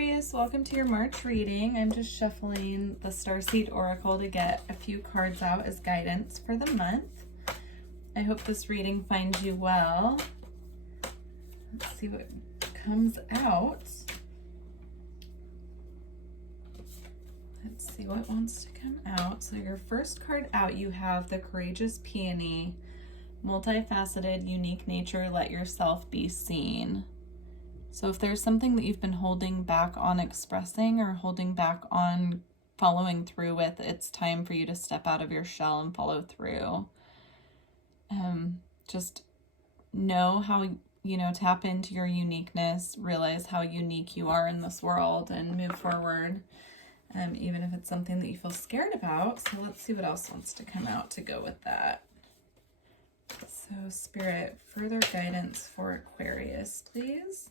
Aquarius, welcome to your March reading. I'm just shuffling the Starseed Oracle to get a few cards out as guidance for the month. I hope this reading finds you well. Let's see what comes out. Let's see what wants to come out. So your first card out, you have the Courageous Peony, multifaceted, unique nature, let yourself be seen. So if there's something that you've been holding back on expressing or holding back on following through with, it's time for you to step out of your shell and follow through. Just know how, tap into your uniqueness, realize how unique you are in this world and move forward, even if it's something that you feel scared about. So let's see what else wants to come out to go with that. So Spirit, further guidance for Aquarius, please.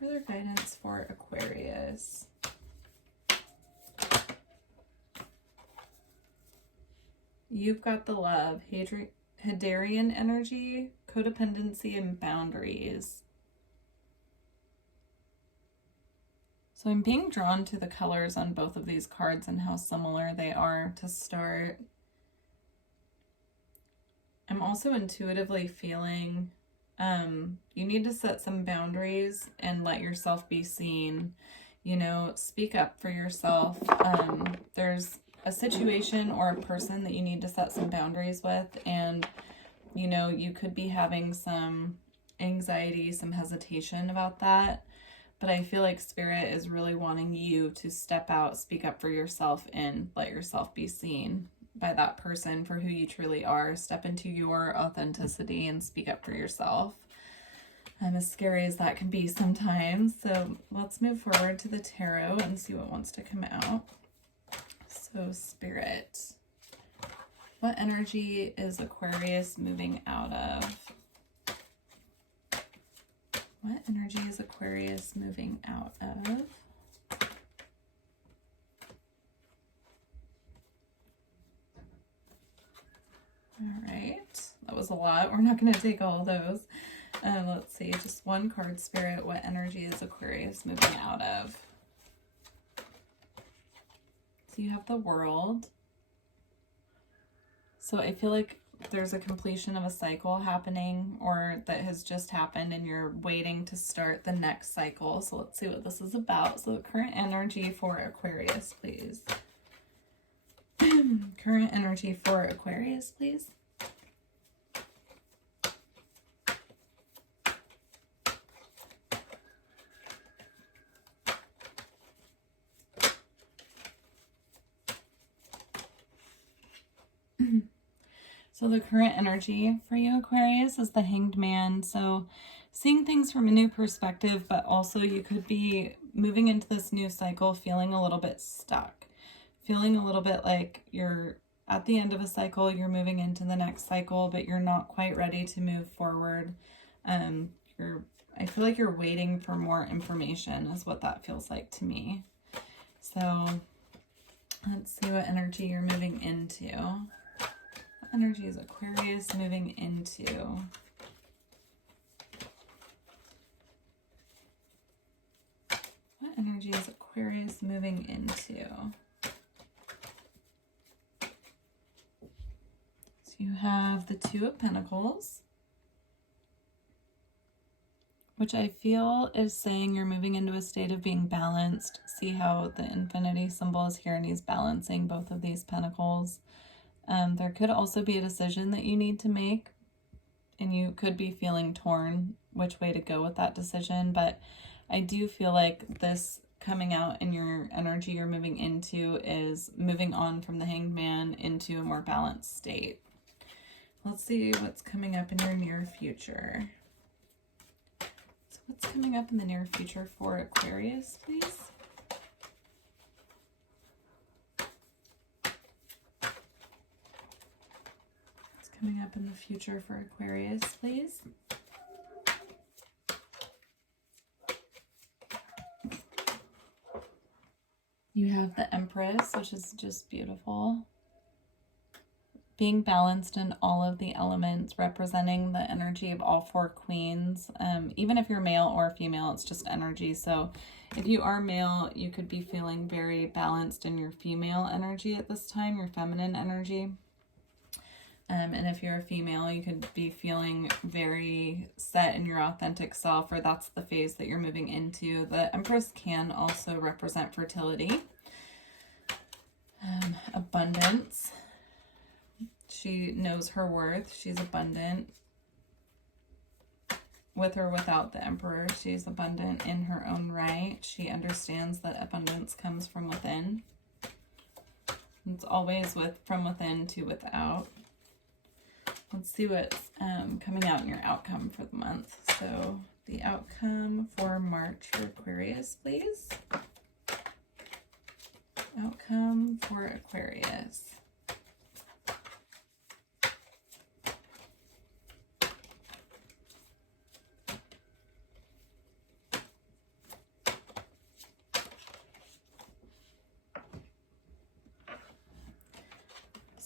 Further guidance for Aquarius. You've got the love, Hadarian energy, codependency, and boundaries. So I'm being drawn to the colors on both of these cards and how similar they are to start. I'm also intuitively feeling you need to set some boundaries and let yourself be seen. Speak up for yourself. There's a situation or a person that you need to set some boundaries with, and you could be having some anxiety, some hesitation about that, but I feel like Spirit is really wanting you to step out, speak up for yourself, and let yourself be seen by that person for who you truly are. Step into your authenticity and speak up for yourself. As scary as that can be sometimes. So let's move forward to the tarot and see what wants to come out. So Spirit, what energy is Aquarius moving out of? What energy is Aquarius moving out of? All right, that was a lot. We're not going to take all of those. Let's see, just one card, Spirit. What energy is Aquarius moving out of? So you have the World. So I feel like there's a completion of a cycle happening, or that has just happened, and you're waiting to start the next cycle. So let's see what this is about. So the current energy for Aquarius, please. Current energy for Aquarius, please. So the current energy for you, Aquarius, is the Hanged Man. So seeing things from a new perspective, but also you could be moving into this new cycle feeling a little bit stuck, feeling a little bit like you're at the end of a cycle, you're moving into the next cycle, but you're not quite ready to move forward. I feel like you're waiting for more information is what that feels like to me. So let's see what energy you're moving into. What energy is Aquarius moving into? What energy is Aquarius moving into? So you have the Two of Pentacles, which I feel is saying you're moving into a state of being balanced. See how the infinity symbol is here, and he's balancing both of these pentacles. There could also be a decision that you need to make, and you could be feeling torn which way to go with that decision. But I do feel like this coming out in your energy you're moving into is moving on from the Hanged Man into a more balanced state. Let's see what's coming up in your near future. So what's coming up in the near future for Aquarius, please? Coming up in the future for Aquarius, please. You have the Empress, which is just beautiful. being balanced in all of the elements, representing the energy of all four queens. Even if you're male or female, it's just energy. So if you are male, you could be feeling very balanced in your female energy at this time, your feminine energy. And if you're a female, you could be feeling very set in your authentic self, or that's the phase that you're moving into. The Empress can also represent fertility, abundance. She knows her worth. She's abundant. With or without the Emperor, she's abundant in her own right. She understands that abundance comes from within. It's always from within to without. Let's see what's coming out in your outcome for the month. So the outcome for March for Aquarius, please. Outcome for Aquarius.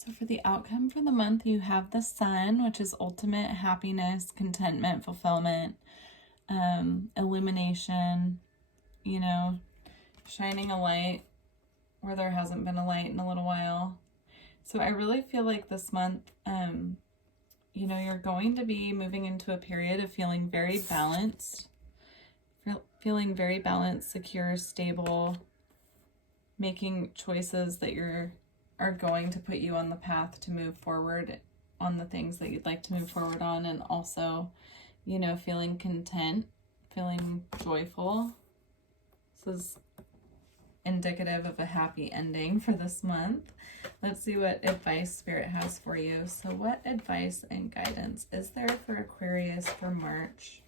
So for the outcome for the month, you have the Sun, which is ultimate happiness, contentment, fulfillment, illumination, you know, shining a light where there hasn't been a light in a little while. So I really feel like this month, you know, you're going to be moving into a period of feeling very balanced, secure, stable, making choices that are going to put you on the path to move forward on the things that you'd like to move forward on, and also, you know, feeling content, feeling joyful. This is indicative of a happy ending for this month. Let's see what advice Spirit has for you. So what advice and guidance is there for Aquarius for March?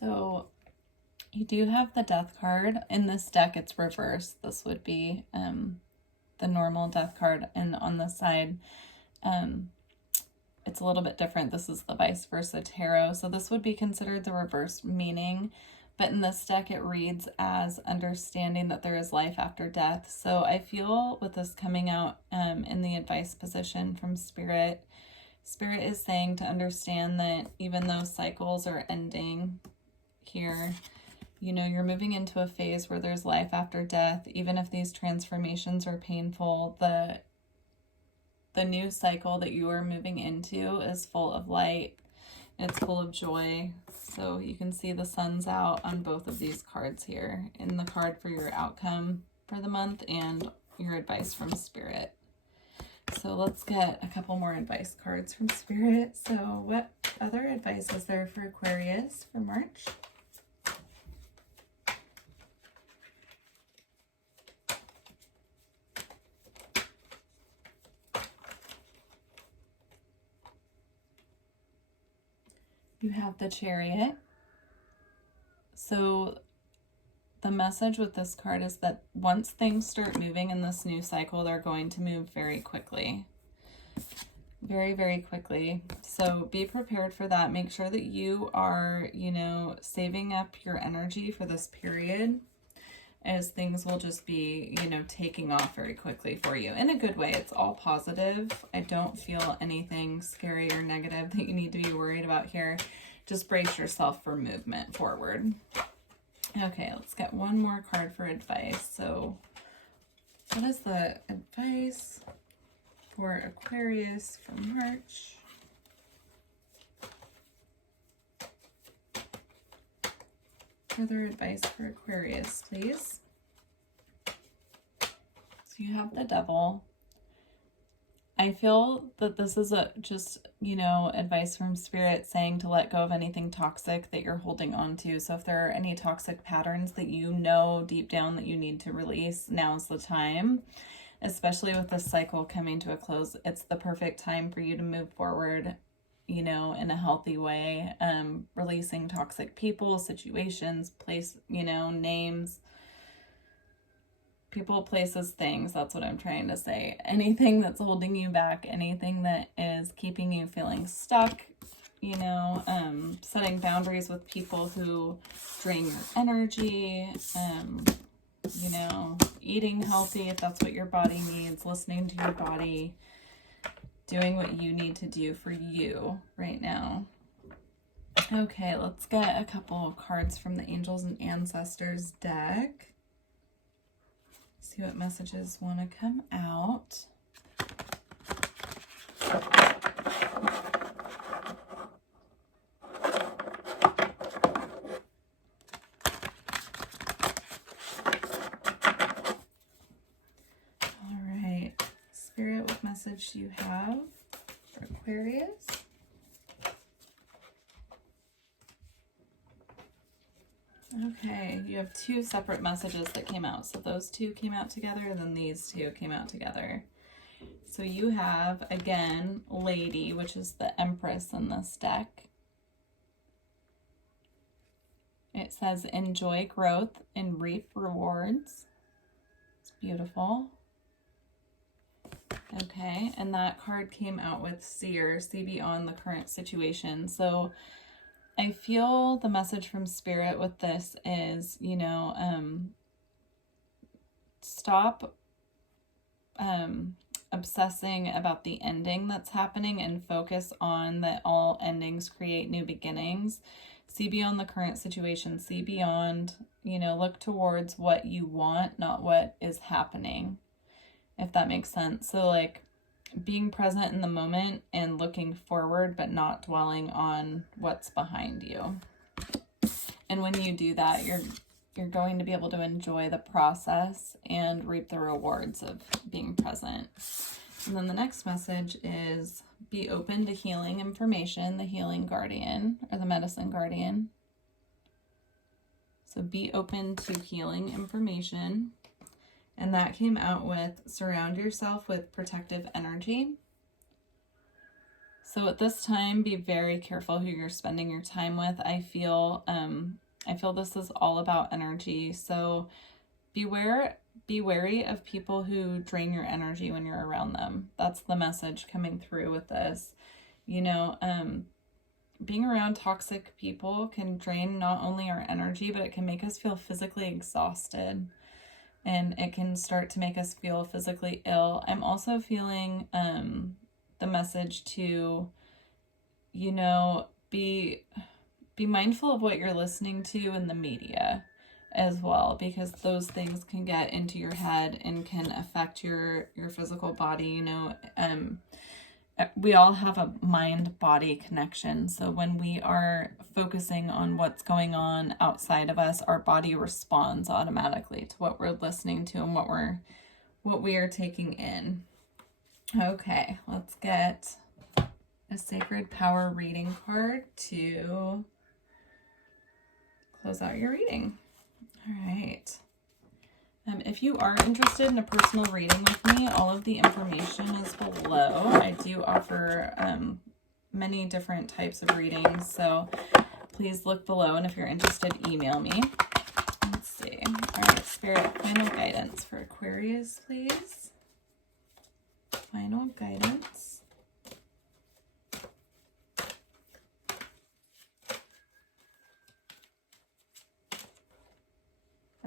So you do have the Death card. In this deck, it's reversed. This would be the normal Death card. And on the side, it's a little bit different. This is the vice versa tarot. So this would be considered the reverse meaning. But in this deck, it reads as understanding that there is life after death. So I feel with this coming out in the advice position from Spirit, Spirit is saying to understand that even though cycles are ending here, you know, you're moving into a phase where there's life after death. Even if these transformations are painful, the new cycle that you are moving into is full of light. It's full of joy. So you can see the sun's out on both of these cards here, in the card for your outcome for the month and your advice from Spirit. So let's get a couple more advice cards from Spirit. So what other advice is there for Aquarius for March? You have the Chariot. So the message with this card is that once things start moving in this new cycle, they're going to move very quickly. Very, very quickly. So be prepared for that. Make sure that you are, you know, saving up your energy for this period, as things will just be, you know, taking off very quickly for you in a good way. It's all positive. I don't feel anything scary or negative that you need to be worried about here. Just brace yourself for movement forward. Okay, let's get one more card for advice. So what is the advice for Aquarius for March? Further advice for Aquarius, please. So you have the Devil. I feel that this is just, you know, advice from Spirit saying to let go of anything toxic that you're holding on to. So if there are any toxic patterns that you know deep down that you need to release, now's the time. Especially with this cycle coming to a close, it's the perfect time for you to move forward, you know, in a healthy way, releasing toxic people, situations, place, you know, names, people, places, things. That's what I'm trying to say. Anything that's holding you back, anything that is keeping you feeling stuck, you know, setting boundaries with people who drain your energy, you know, eating healthy if that's what your body needs, listening to your body, doing what you need to do for you right now. Okay, let's get a couple of cards from the Angels and Ancestors deck. See what messages want to come out. All right, Spirit, what message do you have for Aquarius? Okay, you have two separate messages that came out. So those two came out together, and then these two came out together. So you have, again, Lady, which is the Empress in this deck. It says, enjoy growth and reap rewards. It's beautiful. Okay, and that card came out with Seer, see beyond the current situation. So I feel the message from Spirit with this is, you know, stop obsessing about the ending that's happening and focus on that all endings create new beginnings. See beyond the current situation, see beyond, you know, look towards what you want, not what is happening, if that makes sense. So like being present in the moment and looking forward, but not dwelling on what's behind you. And when you do that, you're going to be able to enjoy the process and reap the rewards of being present. And then the next message is be open to healing information, the healing guardian or the medicine guardian. So be open to healing information. And that came out with surround yourself with protective energy. So at this time, be very careful who you're spending your time with. I feel this is all about energy. So be wary of people who drain your energy when you're around them. That's the message coming through with this. You know, being around toxic people can drain not only our energy, but it can make us feel physically exhausted. And it can start to make us feel physically ill. I'm also feeling the message to, you know, be mindful of what you're listening to in the media as well, because those things can get into your head and can affect your physical body. You know, we all have a mind-body connection. So when we are focusing on what's going on outside of us, our body responds automatically to what we're listening to and what we are taking in. Okay, let's get a Sacred Power reading card to close out your reading. All right. If you are interested in a personal reading with me, all of the information is below. I do offer many different types of readings, so please look below, and if you're interested, email me. Let's see. All right, Spirit, final guidance for Aquarius, please. Final guidance.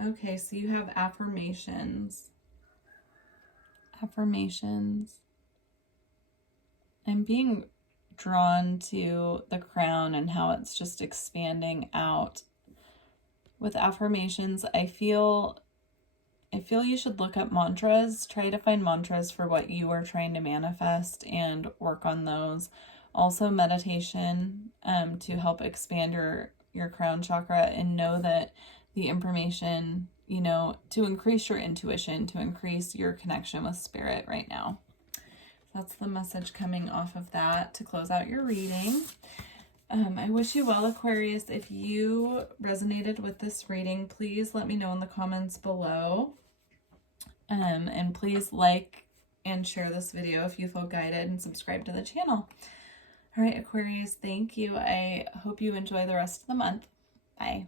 Okay, so you have affirmations. Affirmations. I'm being drawn to the crown and how it's just expanding out. With affirmations, I feel you should look up mantras. Try to find mantras for what you are trying to manifest and work on those. Also meditation to help expand your crown chakra, and know that the information, you know, to increase your intuition, to increase your connection with spirit right now. That's the message coming off of that to close out your reading. I wish you well, Aquarius. If you resonated with this reading, please let me know in the comments below. And please like and share this video if you feel guided, and subscribe to the channel. All right, Aquarius, thank you. I hope you enjoy the rest of the month. Bye.